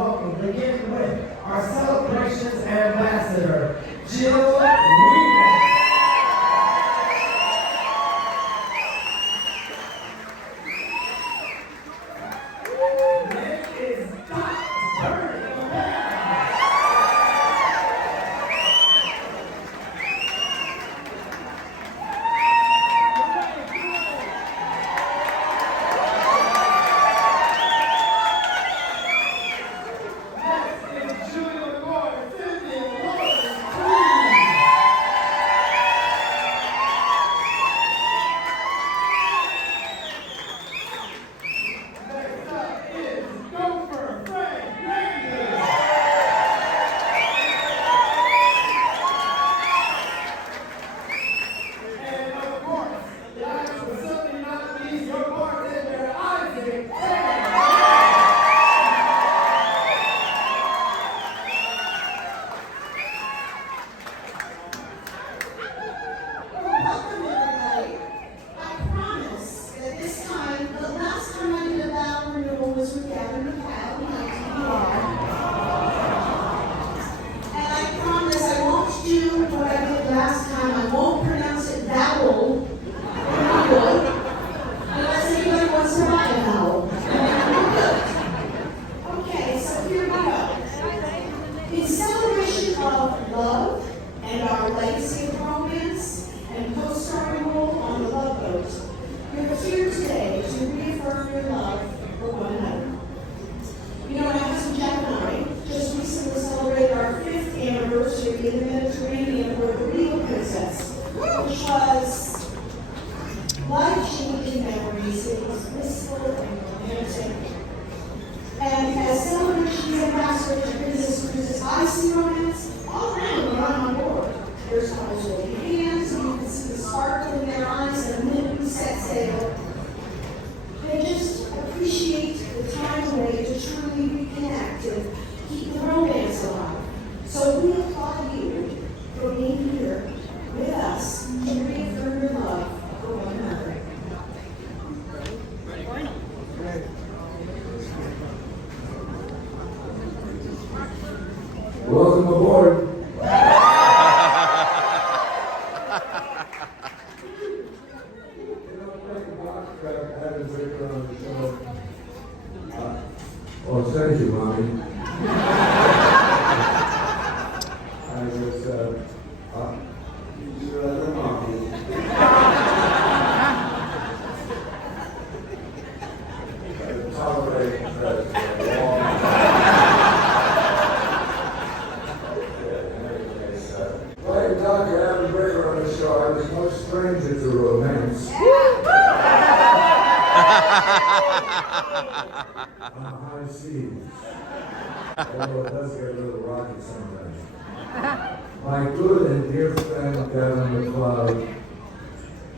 welcome, begin with our celebrations ambassador, Jill Weaver. Welcome aboard. Oh, thank you, Mommy. I was, Mommy. Tolerate that long. Like Dr. Adam Braver on the show, I was no stranger to romance. On the high seas. Although it does get a little rocky sometimes. My good and dear friend Gavin MacLeod,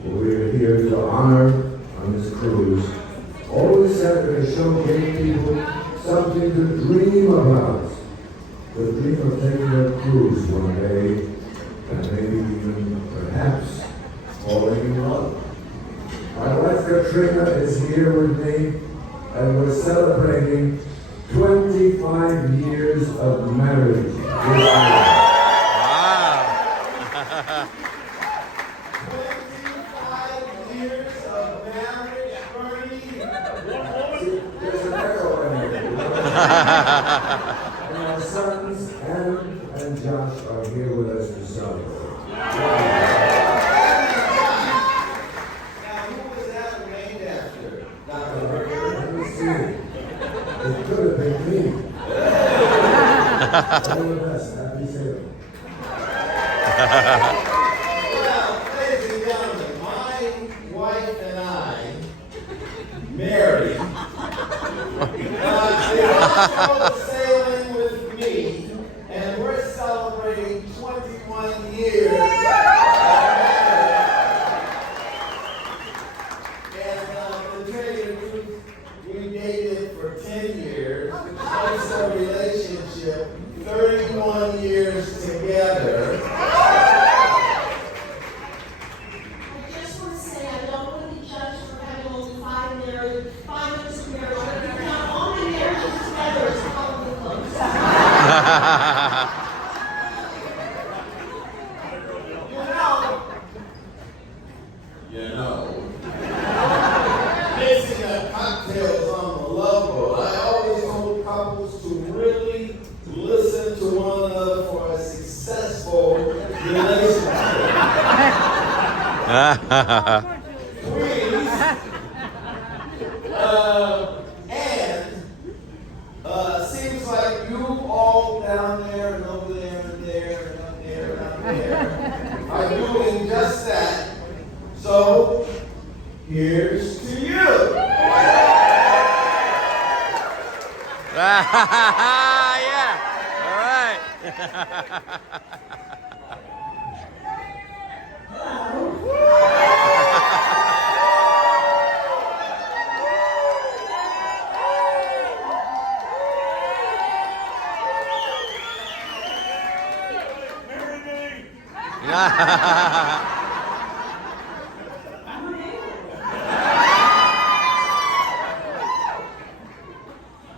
we're here to honor on this cruise. Always said that the show gave people something to dream about. The dream of taking a cruise one day, and maybe even, perhaps, falling in love. My wife Katrina is here with me, and we're celebrating 25 years of marriage this year. Wow. 25 years of marriage, Bernie. See, there's an echo in it. And our sons, Adam and Josh, are here with us to celebrate. It could have been me. All the best. Happy sailing. Well, ladies and gentlemen, my wife and I married. They also sailing with me, and we're celebrating 21 years of marriage. And to tell you the truth, we dated for 10 years, it's a relationship, 31 years together. I just want to say I don't want to be judged for having only 5 years of marriage. I'm going to count all my marriages together as probably close. And seems like you all down there and over there and there and up there and up there are doing just that. So, here's to you. Yeah. All right.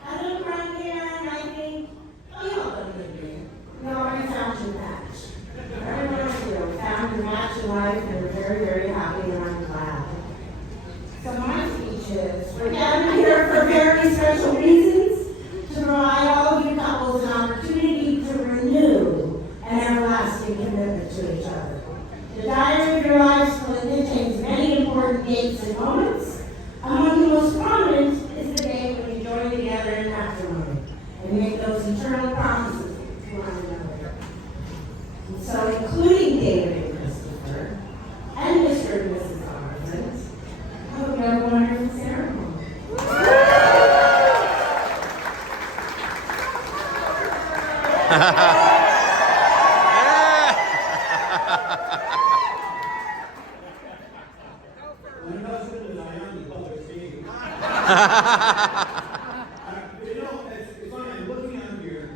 I look around here and I think, oh, you don't look good. No, I found your match. Everyone of you found your match in life and we're very, very happy and I'm glad. So my speech is, we're gathered here for very special reasons to provide all of you couples an opportunity to renew an everlasting commitment to each other. The diary of your lives contains many important dates and moments. Among the most prominent is the day when you join together in matrimony and make those eternal promises to one another. And so, including David and Christopher, and Mr. and Mrs. Armstrong, I hope you have a wonderful ceremony. My husband and I am the public speaking. You know, it's funny, I'm looking out here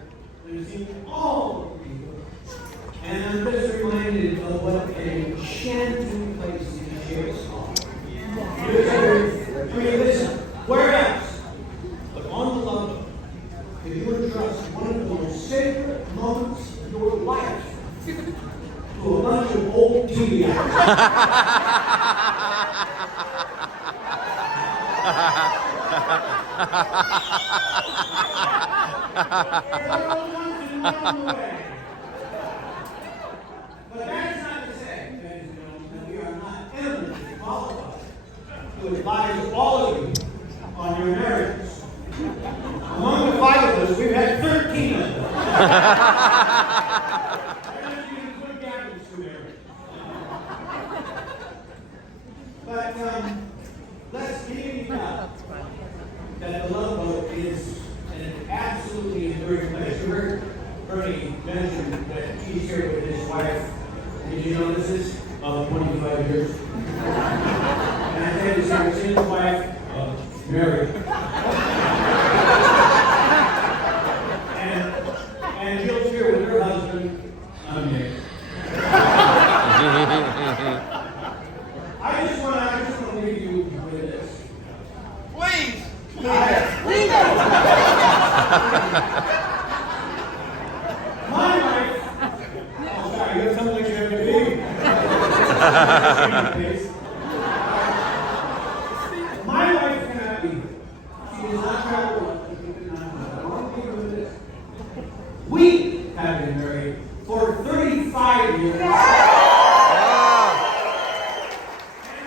and I see all the people. And I'm just reminded of what a shanty place these chairs are. I mean, listen, where else but on the Ludlow can you entrust one of the most sacred moments of your life to a bunch of old TV actors? But that's not to say, ladies and gentlemen, that we are not eminently qualified to advise all of you on your marriages. Among the 5 of us, we've had 13 of them. There's even good Gavins to marry. But let's give it up that the Love Boat is an absolutely enduring place. You heard Bernie mention that he's here with his wife. Did you know this is of 25 years? And I think he's here with his wife, Mary. And Jill's here with her husband, Nick. I just want to leave you with this. Please. My wife, oh sorry, you have something like you have to be. My wife cannot be. She does not travel well. I want to leave you with this. We have been married for 35 years. And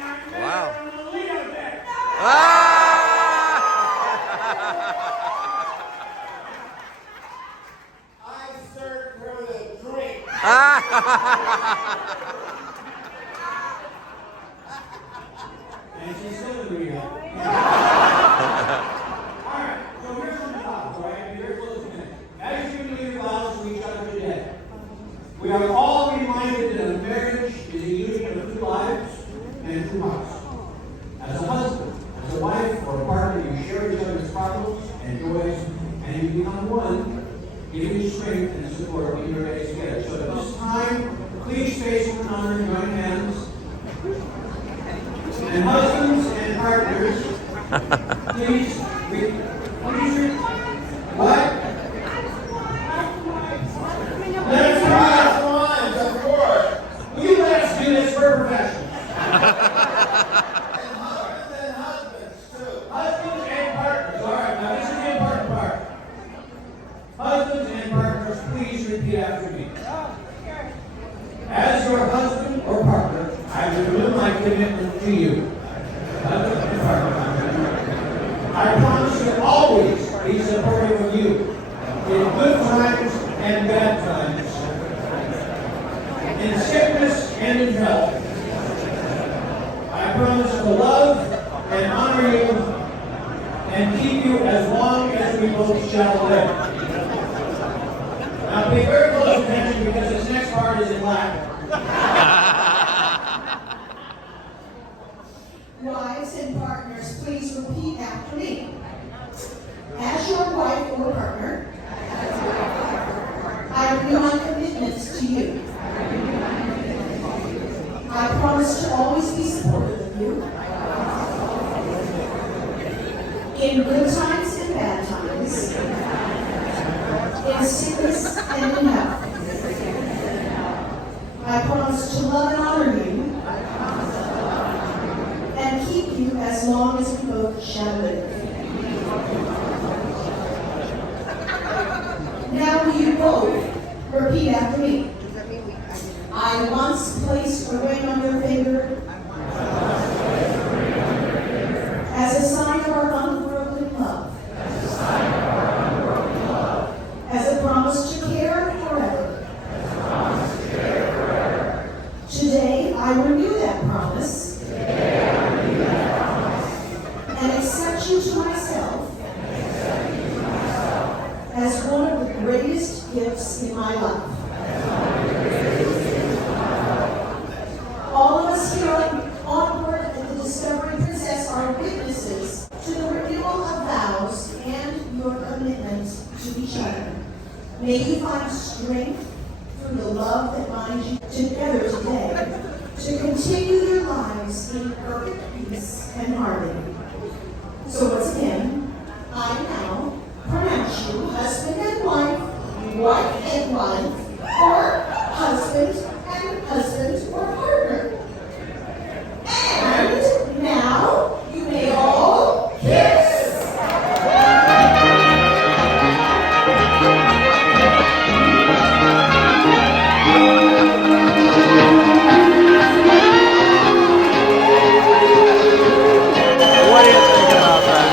I met her on the Lido deck. I served her the drink. And she's still in Rio. Alright, so here's some thoughts, alright? Very close to me. As you do your vows to each other today, we are all reminded that a marriage is a union of 2 lives and 2 hearts. As a husband, as a wife, or a partner, you share each other's problems and joys, and you become one, giving you strength and support in your days together. So at this time, please face one another and join hands. And husbands and partners, please, what? Let's Glass of wine, of course. you let us do this for professionals. And husbands too. Husbands and partners. All right, now this is the important part. Husbands and partners, please repeat after me. As your husband or partner, I will renew my commitment of you in good times and bad times, in sickness and in health. I promise to love and honor you and keep you as long as we both shall live. Now pay very close attention because this next part is in Latin. Wives and partners, please repeat after me. As your wife or partner, I renew my commitments to you. I promise to always be supportive of you. In good times and bad times. In sickness and in health. I promise to love and honor you. And keep you as long as we both shall live. Now will you both repeat after me? I once placed a ring on your finger as a sign of our unbroken love. As a promise to care forever. Today I renew that promise. And accept you to myself as one of the greatest gifts in my life. All of us here on board at the Discovery Princess are witnesses to the renewal of vows and your commitment to each other. May you find strength through the love that binds you together today to continue your lives in perfect peace and harmony. So once again, I now pronounce you husband and wife, wife and wife, or husband and husband or partner. And now you may all kiss. What do you think about that?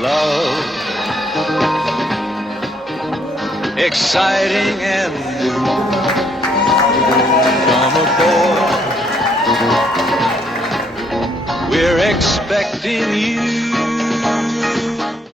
Love, exciting and new. Come aboard, we're expecting you.